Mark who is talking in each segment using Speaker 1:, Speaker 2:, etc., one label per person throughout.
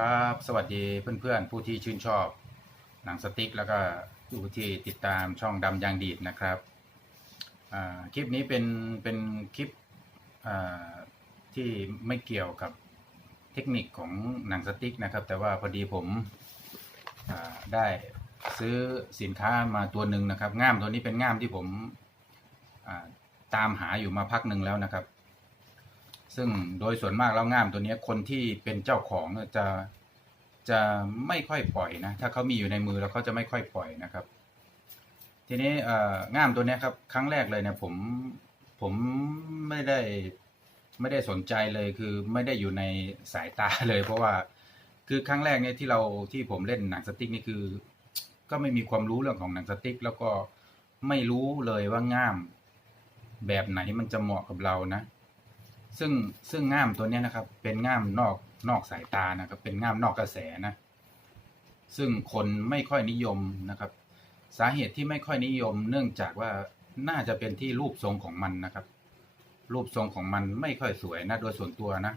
Speaker 1: ครับสวัสดีเพื่อนๆ ผู้ที่ชื่นชอบหนังสติ๊กแล้วก็ผู้ที่ติดตามช่องดำยางดีดนะครับคลิปนี้เป็นเป็นคลิปที่ไม่เกี่ยวกับเทคนิคของหนังสติ๊กนะครับ แต่ว่าพอดีผมได้ซื้อสินค้ามาตัวหนึ่งนะครับ ง่ามตัวนี้เป็นง่ามที่ผมตามหาอยู่มาพักหนึ่งแล้วนะครับ ซึ่งโดยส่วนมากแล้วง่ามตัวนี้คนที่เป็นเจ้าของจะจะไม่ค่อยปล่อยนะ ถ้าเขามีอยู่ในมือแล้วเขาจะไม่ค่อยปล่อยนะครับ ทีนี้เอ่อง่ามตัวนี้ครับ ครั้งแรกเลยเนี่ยผมผมไม่ได้ไม่ได้สนใจเลยคือไม่ได้อยู่ในสายตาเลย เพราะว่าคือครั้งแรกเนี่ยที่เราที่ผมเล่นหนังสติ๊กนี่คือ ก็ไม่มีความรู้เรื่องของหนังสติ๊ก แล้วก็ไม่รู้เลยว่าง่ามแบบไหนมันจะเหมาะกับเรานะ ซึ่งซึ่งง่ามตัวนี้นะครับ เป็นง่ามนอกนอกสายตานะครับ เป็นง่ามนอกกระแสนะ ซึ่งคนไม่ค่อยนิยมนะครับ สาเหตุที่ไม่ค่อยนิยม เนื่องจากว่าน่าจะเป็นที่รูปทรงของมันนะครับ รูปทรงของมันไม่ค่อยสวยนะโดยส่วนตัวนะ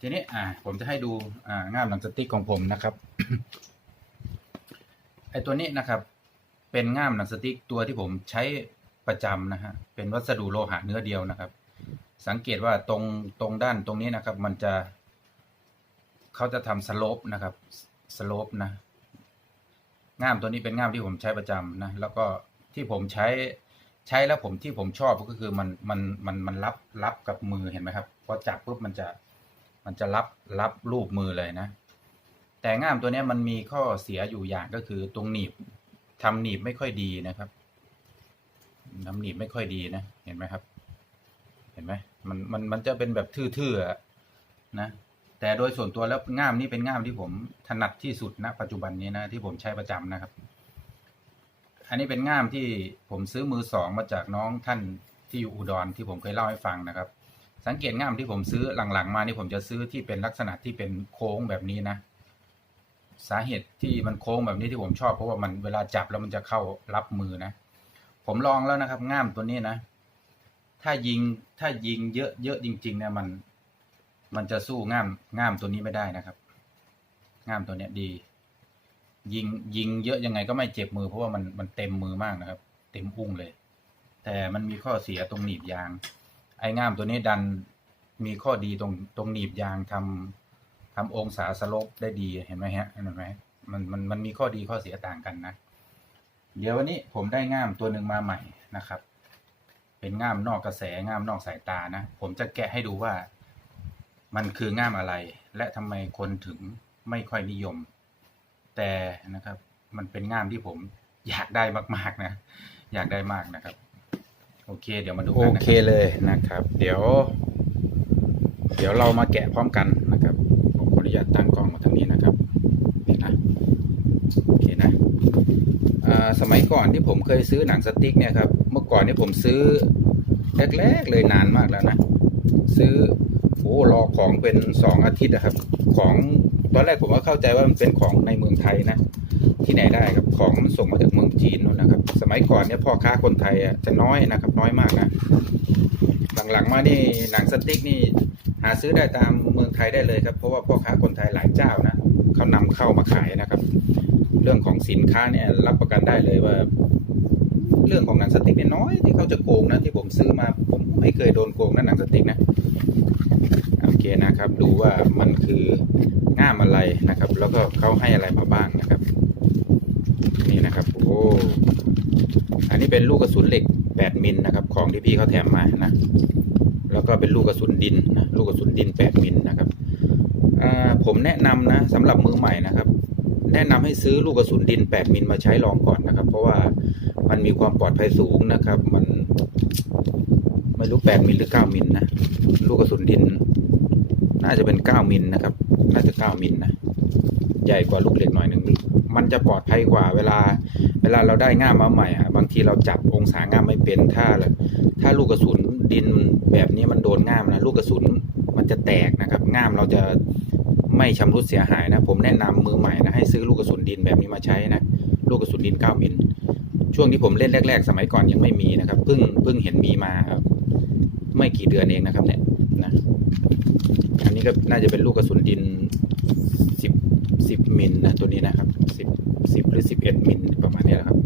Speaker 1: ทีนี้อ่า ผมจะให้ดูอ่าง่ามหนังสติ๊กของผมนะครับไอตัวนี้นะครับ เป็นง่ามหนังสติ๊กตัวที่ผมใช้ประจำนะฮะเป็นวัสดุโลหะเนื้อเดียวนะครับ สังเกตว่าตรงตรงด้านตรงนี้นะครับ มันจะเขาจะทำสโลปนะครับสโลปนะง่ามตัวนี้เป็นง่ามที่ผมใช้ประจำนะแล้วก็ที่ผมใช้ใช้แล้วผมที่ผมชอบก็คือมันมันมันมันรับรับกับมือเห็นไหมครับพอจับปุ๊บมันจะมันจะรับรับรูปมือเลยนะ แต่ง่ามตัวนี้มันมีข้อเสียอยู่อย่างก็คือตรงหนีบทำหนีบไม่ค่อยดีนะครับทำหนีบไม่ค่อยดีนะ เห็นไหมครับ ห็นไหมมันมันมันจะเป็นแบบทื่อๆนะแต่โดยส่วนตัวแล้วง่ามนี่เป็นง่ามที่ผมถนัดที่สุดณปัจจุบันนี้นะที่ผมใช้ประจำนะครับ อันนี้เป็นง่ามที่ผมซื้อมือสองมาจากน้องท่านที่อยู่อุดรที่ผมเคยเล่าให้ฟังนะครับ สังเกตง่ามที่ผมซื้อหลังๆ มานี่ผมจะซื้อที่เป็นลักษณะที่เป็นโค้งแบบนี้นะ สาเหตุที่มันโค้งแบบนี้ที่ผมชอบเพราะว่ามันเวลาจับแล้วมันจะเข้ารับมือนะ ผมลองแล้วนะครับง่ามตัวนี้นะ ถ้ายิงถ้ายิงเยอะเยอะจริงๆเนี่ยมัน มันจะสู้ง่ามง่ามตัวนี้ไม่ได้นะครับ ง่ามตัวเนี้ยดี ยิงยิงเยอะยังไงก็ไม่เจ็บมือเพราะว่ามันมันเต็มมือมากนะครับ เต็มอุ้งเลย แต่มันมีข้อเสียตรงหนีบยาง ไอ้ง่ามตัวนี้ดันมีข้อดีตรงตรงหนีบยางทำทำองศาสลปได้ดีเห็นไหมฮะเห็นไหมมันมันมันมีข้อดีข้อเสียต่างกันนะ เดี๋ยววันนี้ผมได้ง่ามตัวหนึ่งมาใหม่นะครับ เป็นง่ามนอกกระแสง่ามนอกสายตานะ ผมจะแกะให้ดูว่า มันคือง่ามอะไร และทำไมคนถึงไม่ค่อยนิยม แต่นะครับ มันเป็นง่ามที่ผมอยากได้มาก ๆ นะ อยากได้มากนะครับ โอเค เดี๋ยวมาดูกัน
Speaker 2: โอ
Speaker 1: นะ
Speaker 2: เคเลยนะครับ เดี๋ยว เดี๋ยวเรามาแกะพร้อมกันนะครับ ผมขออนุญาตตั้งกล้องมาทางนี้นะครับนี่นะโอเคนะอ่า สมัยก่อนที่ผมเคยซื้อหนังสติ๊กเนี่ยครับ เมื่อก่อนนี่ผมซื้อแรกๆเลยนานมากแล้วนะ ซื้อโอ้รอของเป็นสองอาทิตย์นะครับ ของตอนแรกผมก็เข้าใจว่ามันเป็นของในเมืองไทยนะ ที่ไหนได้ครับของมันส่งมาจากเมืองจีนนู่นนะครับ สมัยก่อนเนี่ยพ่อค้าคนไทยอะจะน้อยนะครับ น้อยมากนะหลังๆมานี่หนังสติ๊กนี่หาซื้อได้ตามเมืองไทยได้เลยครับ เพราะว่าพ่อค้าคนไทยหลายเจ้านะเขานำเข้ามาขายนะครับ เรื่องของสินค้าเนี่ยรับประกันได้เลยว่า เรื่องของหนังสติ๊กเนี่ยน้อยที่เขาจะโกงนะที่ผมซื้อมาผมไม่เคยโดนโกงนะหนังสติ๊กนะโอเคนะครับ ดูว่ามันคือง่ามอะไรนะครับ แล้วก็เขาให้อะไรมาบ้างนะครับ นี่นะครับโอ้อันนี้เป็นลูกกระสุนเหล็ก 8มิลนะครับ ของที่พี่เขาแถมมานะ แล้วก็เป็นลูกกระสุนดินนะลูกกระสุนดิน 8มิลนะครับผมแนะนำนะสำหรับมือใหม่นะครับ แนะนำให้ซื้อลูกกระสุนดิน 8 มิลมาใช้ลองก่อนนะครับ เพราะว่ามันมีความปลอดภัยสูงนะครับ มันไม่รู้ 8 มิลหรือ 9 มิลนะ ลูกกระสุนดิน น่าจะเป็น 9 มิลนะครับ น่าจะ 9 มิลนะ ใหญ่กว่าลูกเหล็กหน่อยหนึ่งมันจะปลอดภัยกว่าเวลา เวลาเราได้ง่ามมาใหม่อะบางทีเราจับองศาง่ามไม่เป็นถ้าถ้าลูกกระสุนดินแบบนี้มันโดนง่ามนะลูกกระสุนมันจะแตกนะครับ ง่ามเราจะ ไม่ชำรุดเสียหายนะ ผมแนะนำมือใหม่นะให้ซื้อลูกกระสุนดินแบบนี้มาใช้นะ ลูกกระสุนดิน 9 มิล ช่วงที่ผมเล่นแรก ๆ สมัยก่อนยังไม่มีนะครับ เพิ่งเพิ่งเห็นมีมาครับ ไม่กี่เดือนเองนะครับ เนี่ยนะ อันนี้ก็น่าจะเป็นลูกกระสุนดินมิลนะตัวนี้นะครับสิบสิบหรือสิบเอ็ดมิลประมาณนี้แหละครับ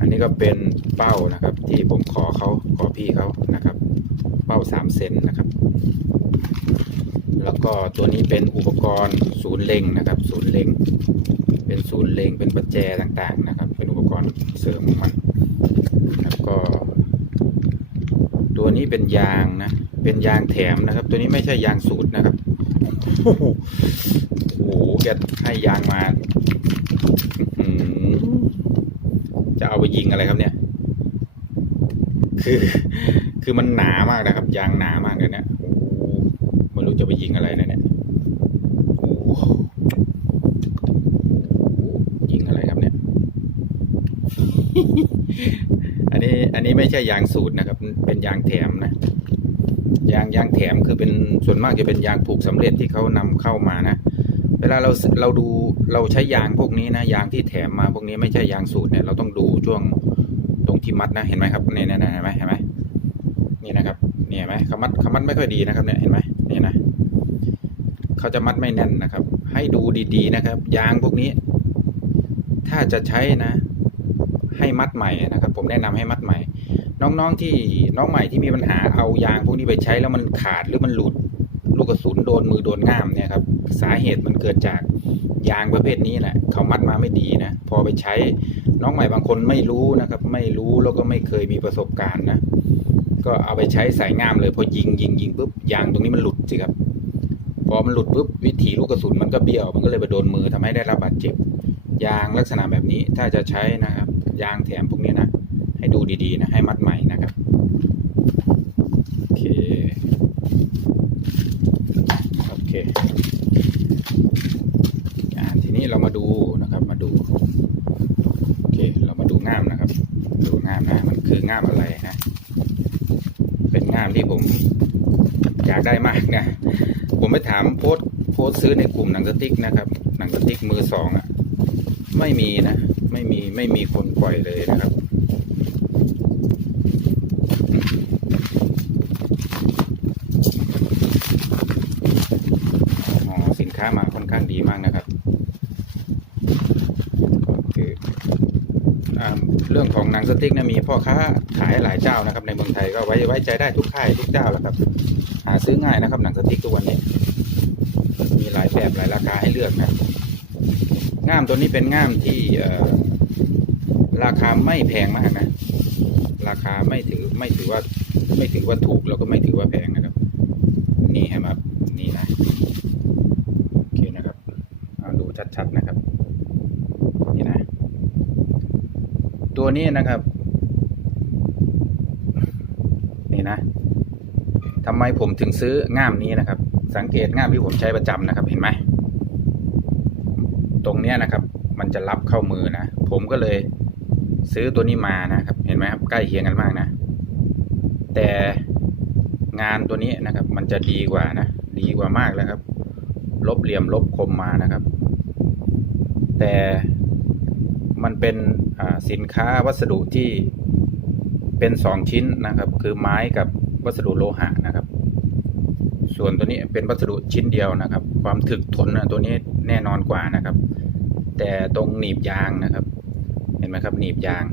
Speaker 2: อันนี้ก็เป็นเป้านะครับ ที่ผมขอเขาขอพี่เขานะครับ เป้าสามเซนนะครับ แล้วก็ตัวนี้เป็นอุปกรณ์ศูนย์เล็งนะครับ ศูนย์เล็ง เป็นศูนย์เล็งเป็นประแจต่างๆนะครับ เป็นอุปกรณ์เสริมของมันแล้วก็ ตัวนี้เป็นยางนะ เป็นยางแถมนะครับ ตัวนี้ไม่ใช่ยางสูตรนะครับโอ้โหโอ้แกให้ยางมาจะเอาไปยิงอะไรครับเนี่ย คือ คือมันหนามากนะครับ ยางหนามากเลยเนี่ย รู้จะไปยิงอะไรนะเนี่ยยิงอะไรครับเนี่ย อันนี้อันนี้ไม่ใช่ยางสูตรนะครับ เป็นยางแถมนะ ยางยางแถมคือเป็นส่วนมากจะเป็นยางผูกสำเร็จที่เขานำเข้ามานะ เวลาเราเราดูเราใช้ยางพวกนี้นะยางที่แถมมาพวกนี้ไม่ใช่ยางสูตรเนี่ยเราต้องดูช่วงตรงที่มัดนะเห็นไหมครับเนี่ยเนี่ยเห็นไหมเห็นไหมนี่นะครับเนี่ยเห็นไหมเขามัดเขามัดไม่ค่อยดีนะครับเนี่ยเห็นไหมนี่นะ เขาจะมัดไม่แน่นนะครับ ให้ดูดีๆนะครับ ยางพวกนี้ ถ้าจะใช้นะ ให้มัดใหม่นะครับ ผมแนะนำให้มัดใหม่ น้องๆที่น้องใหม่ที่มีปัญหาเอายางพวกนี้ไปใช้แล้วมันขาดหรือมันหลุด ลูกกระสุนโดนมือโดนง่ามเนี่ยครับ สาเหตุมันเกิดจากยางประเภทนี้แหละเขามัดมาไม่ดีนะพอไปใช้น้องใหม่บางคนไม่รู้นะครับ ไม่รู้แล้วก็ไม่เคยมีประสบการณ์นะก็เอาไปใช้ใส่ง่ามเลยพอยิงยิงยิงปุ๊บยางตรงนี้มันหลุดสิครับ อมันหลุดปุ๊บวิถีลูกกระสุนมันก็เบี้ยว มันก็เลยไปโดนมือทำให้ได้รับบาดเจ็บ ยางลักษณะแบบนี้ถ้าจะใช้นะครับ ยางแถมพวกนี้นะ ให้ดูดีๆนะ ให้มัดใหม่นะครับโอเคโอเคอ่าทีนี้เรามาดูนะครับ มาดู โอเค เรามาดูง่ามนะครับ ดูง่ามนะ มันคือง่ามอะไรนะ เป็นง่ามที่ผม อยากได้มากนะผมไปถามโพสโพสซื้อในกลุ่มหนังสติ๊กนะครับ หนังสติ๊กมือสองอะไม่มีนะไม่มีไม่มีคนปล่อยเลยนะครับสินค้ามาค่อนข้างดีมากนะครับโอเคอ่า เรื่องของหนังสติ๊กเนี่ยมีพ่อค้าขายหลายเจ้านะครับ ในเมืองไทยก็ไว้ไว้ใจได้ทุกค่ายทุกเจ้าแหละครับ หาซื้อง่ายนะครับ หนังสติ๊กทุกวันนี้ มีหลายแบบหลายราคาให้เลือกนะง่ามตัวนี้เป็นง่ามที่ราคาไม่แพงมากนะ ราคาไม่ถือไม่ถือว่าไม่ถือว่าถูกแล้วก็ไม่ถือว่าแพงนะครับ นี่เห็นไหมครับนี่นะโอเคนะครับดูชัดๆนะครับ นี่นะ ตัว นี้นะครับ นี่นะทำไมผมถึงซื้อง่ามนี้นะครับ สังเกตง่ามที่ผมใช้ประจำนะครับ เห็นไหมตรงเนี้ยนะครับ มันจะรับเข้ามือนะผมก็เลยซื้อตัวนี้มานะครับ เห็นไหมครับใกล้เคียงกันมากนะ แต่งานตัวนี้นะครับ มันจะดีกว่านะดีกว่ามากแล้วครับ ลบเหลี่ยมลบคมมานะครับ แต่ มันเป็นสินค้าวัสดุที่เป็นสองชิ้นนะครับ คือไม้กับวัสดุโลหะนะครับ ส่วนตัวนี้เป็นวัสดุชิ้นเดียวนะครับ ความถึกทนนะตัวนี้แน่นอนกว่านะครับ แต่ตรงหนีบยางนะครับ เห็นไหมครับหนีบยาง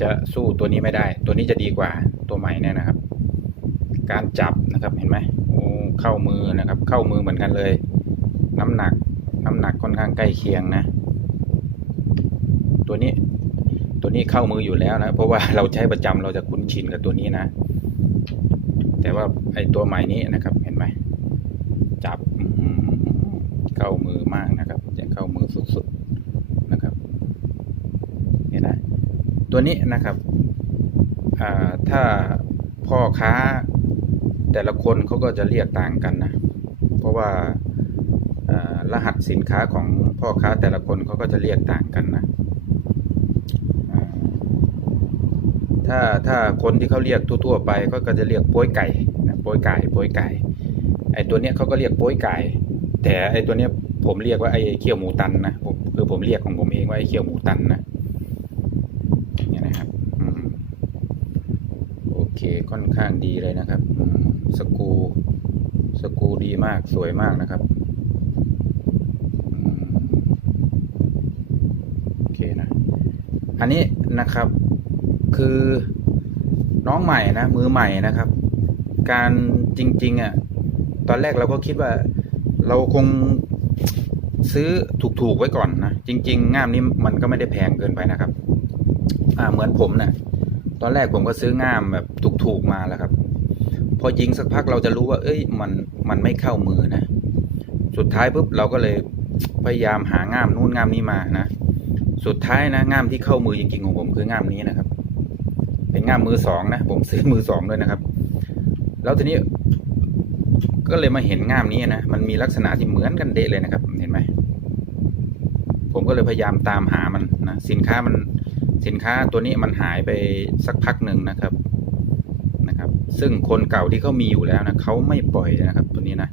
Speaker 2: จะสู้ตัวนี้ไม่ได้ ตัวนี้จะดีกว่าตัวใหม่เนี่ยนะครับ การจับนะครับเห็นไหมเข้ามือนะครับ เข้ามือเหมือนกันเลย น้ำหนักน้ำหนักค่อนข้างใกล้เคียงนะ ตัวนี้ ตัวนี้เข้ามืออยู่แล้วนะ เพราะว่าเราใช้ประจำเราจะคุ้นชินกับตัวนี้นะ แต่ว่าไอ้ตัวใหม่นี้นะครับ เห็นไหมจับเข้ามือมากนะครับ จะเข้ามือสุดๆนะครับเห็นไหมตัวนี้นะครับอ่าถ้าพ่อค้าแต่ละคนเขาก็จะเรียกต่างกันนะ เพราะว่าอ่ารหัสสินค้าของพ่อค้าแต่ละคนเขาก็จะเรียกต่างกันนะ ถ้าถ้าคนที่เขาเรียกทั่วๆไปก็ก็จะเรียกโป้ยไก่นะโป้ยไก่โป้ยไก่ไอตัวเนี้ยเขาก็เรียกโป้ยไก่แต่ไอตัวเนี้ยผมเรียกว่าไอเขี้ยวหมูตันนะผมคือผมเรียกของผมเองว่าไอเขี้ยวหมูตันนะเนี่ยนะครับโอเคค่อนข้างดีเลยนะครับสกูสกูดีมากสวยมากนะครับโอเคนะอันนี้นะครับ คือน้องใหม่นะมือใหม่นะครับ การจริง ๆอะตอนแรกเราก็คิดว่าเราคงซื้อถูกๆไว้ก่อนนะจริง ๆ ง่ามนี้มันก็ไม่ได้แพงเกินไปนะครับ อ่าเหมือนผมนะ่ะตอนแรกผมก็ซื้อง่ามแบบถูกๆมาแล้วครับ พอยิงสักพักเราจะรู้ว่า เอ้ยมันมันไม่เข้ามือนะ สุดท้ายปุ๊บเราก็เลยพยายามหาง่ามนู่นง่ามนี้มานะ สุดท้ายนะง่ามที่เข้ามือจริงๆของผมคือง่ามนี้นะครับ เป็นง่ามมือสองนะผมซื้อมือสองด้วยนะครับ แล้วทีนี้ ก็เลยมาเห็นง่ามนี้นะมันมีลักษณะที่เหมือนกันเดะเลยนะครับ เห็นไหมผมก็เลยพยายามตามหามันนะสินค้ามันสินค้าตัวนี้มันหายไปสักพักหนึ่งนะครับนะครับ ซึ่งคนเก่าที่เขามีอยู่แล้วนะเขาไม่ปล่อยนะครับ ตัวนี้นะ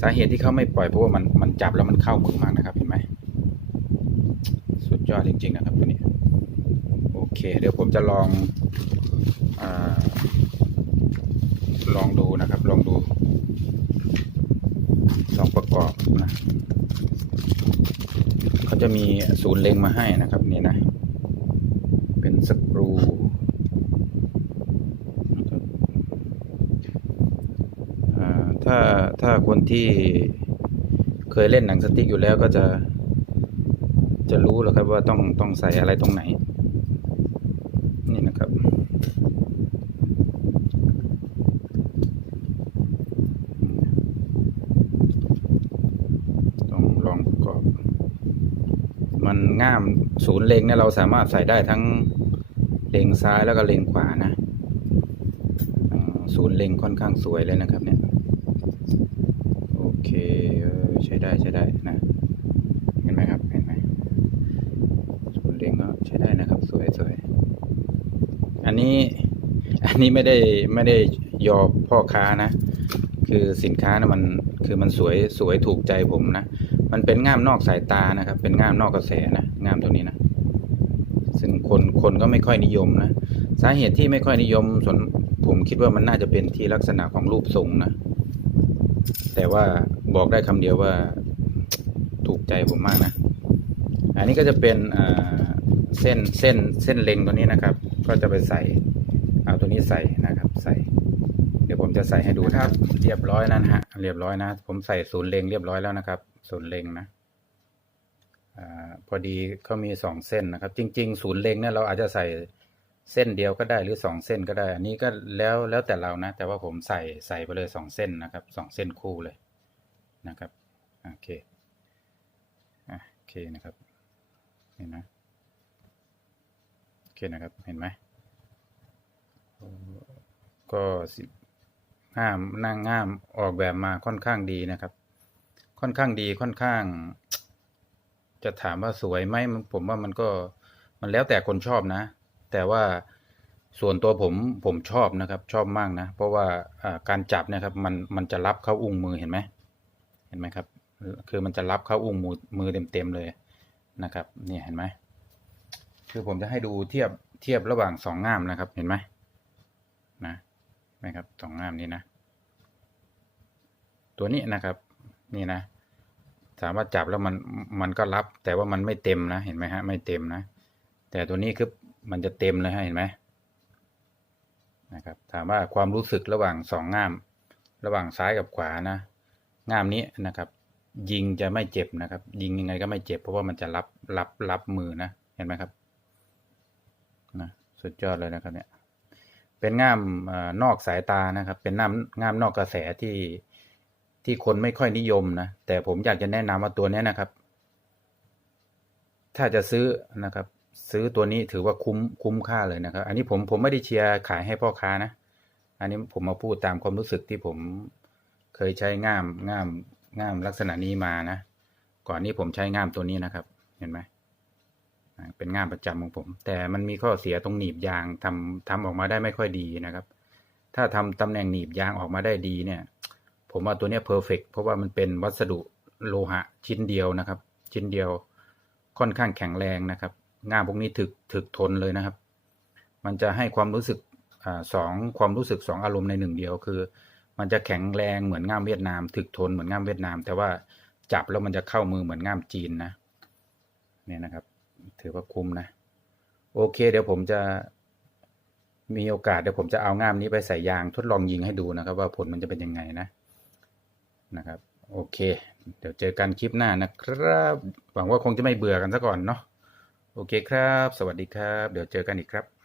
Speaker 2: สาเหตุที่เขาไม่ปล่อยเพราะว่ามันมันจับแล้วมันเข้ามือมากนะครับ เห็นไหมสุดยอดจริง ๆ นะครับตัวนี้ เค เดี๋ยวผมจะลองอลองดูนะครับ ลองดู ลองประกอบนะเขาจะมีศูนย์เล็งมาให้นะครับนี่นะ เป็นสกรูถ้าถ้าคนที่เคยเล่นหนังสติ๊กอยู่แล้วก็จะจะรู้แล้วครับว่าต้องต้องใส่อะไรตรงไหน นี่นะครับ ต้องลองประกอบ มันง่ามศูนย์เล็งเนี่ยเราสามารถใส่ได้ทั้งเล็งซ้ายแล้วก็เล็งขวานะศูนย์เล็งค่อนข้างสวยเลยนะครับเนี่ย โอเคใช้ได้ใช้ได้นะ เห็นไหมครับเห็นย์เล็งก็ใช้ได้นะครับ สวยสวยอั นนี้ อันนี้ไม่ได้ไม่ได้ยอพ่อค้านะ คือสินค้านะมันคือมันสวยสวยถูกใจผมนะ มันเป็นง่ามนอกสายตานะครับ เป็นง่ามนอกกระแสนะง่ามตัวนี้นะซึ่งคนคนก็ไม่ค่อยนิยมนะสาเหตุที่ไม่ค่อยนิยมส่วนผมคิดว่ามันน่าจะเป็นที่ลักษณะของรูปทรงนะ แต่ว่าบอกได้คำเดียวว่าถูกใจผมมากนะ อันนี้ก็จะเป็นอ่า เส้นเส้นเส้นเล็งตัวนี้นะครับ ก็จะไปใส่เอาตัวนี้ใส่นะครับ ใส่ เดี๋ยวผมจะใส่ให้ดูนะครับ เรียบร้อยนะฮะเรียบร้อยนะ ผมใส่ศูนย์เล็งเรียบร้อยแล้วนะครับ ศูนย์เล็งนะอาพอดีเขามีสองเส้นนะครับ จริง ๆ ศูนย์เล็งเนี่ยเราอาจจะใส่เส้นเดียวก็ได้หรือสองเส้นก็ได้ อันนี้ก็แล้วแล้วแต่เรานะ แต่ว่าผมใส่ใส่ไปเลยสองเส้นนะครับสองเส้นคู่เลยนะครับโอเคอะโอเคนะครับเห็นนะโอเคนะครับ เห็นไหมก็สิง่ามนั่งง่ามออกแบบมาค่อนข้างดีนะครับ ค่อนข้างดีค่อนข้าง จะถามว่าสวยไหมมันผมว่ามันก็มันแล้วแต่คนชอบนะ แต่ว่าส่วนตัวผมผมชอบนะครับ ชอบมากนะ เพราะว่าการจับนะครับ มันมันจะรับเข้าอุ้งมือเห็นไหมเห็นไหมครับ คือมันจะรับเข้าอุ้งมือมือเต็มๆเลยนะครับ เนี่ยเห็นไหม คือผมจะให้ดูเทียบเทียบระหว่างสองง่ามนะครับ เห็นไหมนะนไหมครับสองง่ามนี้นะ ตัวนี้นะครับ นี่นะถามว่าจับแล้วมันมันก็รับ แต่ว่ามันไม่เต็มนะ เห็นไหมฮะ ไม่เต็มนะ แต่ตัวนี้คือมันจะเต็มเลยฮะเห็นไหมนะครับ ถามว่าความรู้สึกระหว่างสองง่าม ระหว่างซ้ายกับขวานะง่ามนี้นะครับ ยิงจะไม่เจ็บนะครับ ยิงยังไงก็ไม่เจ็บ เพราะว่ามันจะรับรับรับมือนะ เห็นไหมครับ นะสุดยอดเลยนะครับเนี่ย เป็นง่ามอ่อนอกสายตานะครับ เป็นง่ามง่ามนอกกระแสที่ที่คนไม่ค่อยนิยมนะแต่ผมอยากจะแนะนำว่าตัวนี้นะครับ ถ้าจะซื้อนะครับ ซื้อตัวนี้ถือว่าคุ้มคุ้มค่าเลยนะครับ อันนี้ผมผมไม่ได้เชียร์ขายให้พ่อค้านะอันนี้ผมมาพูดตามความรู้สึกที่ผมเคยใช้ง่ามง่ามง่ามลักษณะนี้มานะก่อนนี้ผมใช้ง่ามตัวนี้นะครับ เห็นไหม เป็นง่ามประจำของผม แต่มันมีข้อเสียตรงหนีบยางทำทำออกมาได้ไม่ค่อยดีนะครับ ถ้าทำตำแหน่งหนีบยางออกมาได้ดีเนี่ย ผมว่าตัวเนี้เพอร์เฟกเพราะว่ามันเป็นวัสดุโลหะชิ้นเดียวนะครับ ชิ้นเดียวค่อนข้างแข็งแรงนะครับง่ามพวกนี้ถึกถึกทนเลยนะครับ มันจะให้ความรู้สึกอสองความรู้สึกสองอารมณ์ในหนึ่งเดียวคือ มันจะแข็งแรงเหมือนง่ามเวียดนาม ถึกทนเหมือนง่ามเวียดนาม แต่ว่าจับแล้วมันจะเข้ามือเหมือนง่ามจีนนะเนี่ยนะครับ ถือว่าคุ้มนะ
Speaker 1: โอเค เดี๋ยวผมจะมีโอกาสเดี๋ยวผมจะเอาง่ามนี้ไปใส่ยางทดลองยิงให้ดูนะครับ ว่าผลมันจะเป็นยังไงนะนะครับ โอเค เดี๋ยวเจอกันคลิปหน้านะครับ หวังว่าคงจะไม่เบื่อกันซะก่อนเนาะโอเคครับ สวัสดีครับ เดี๋ยวเจอกันอีกครับ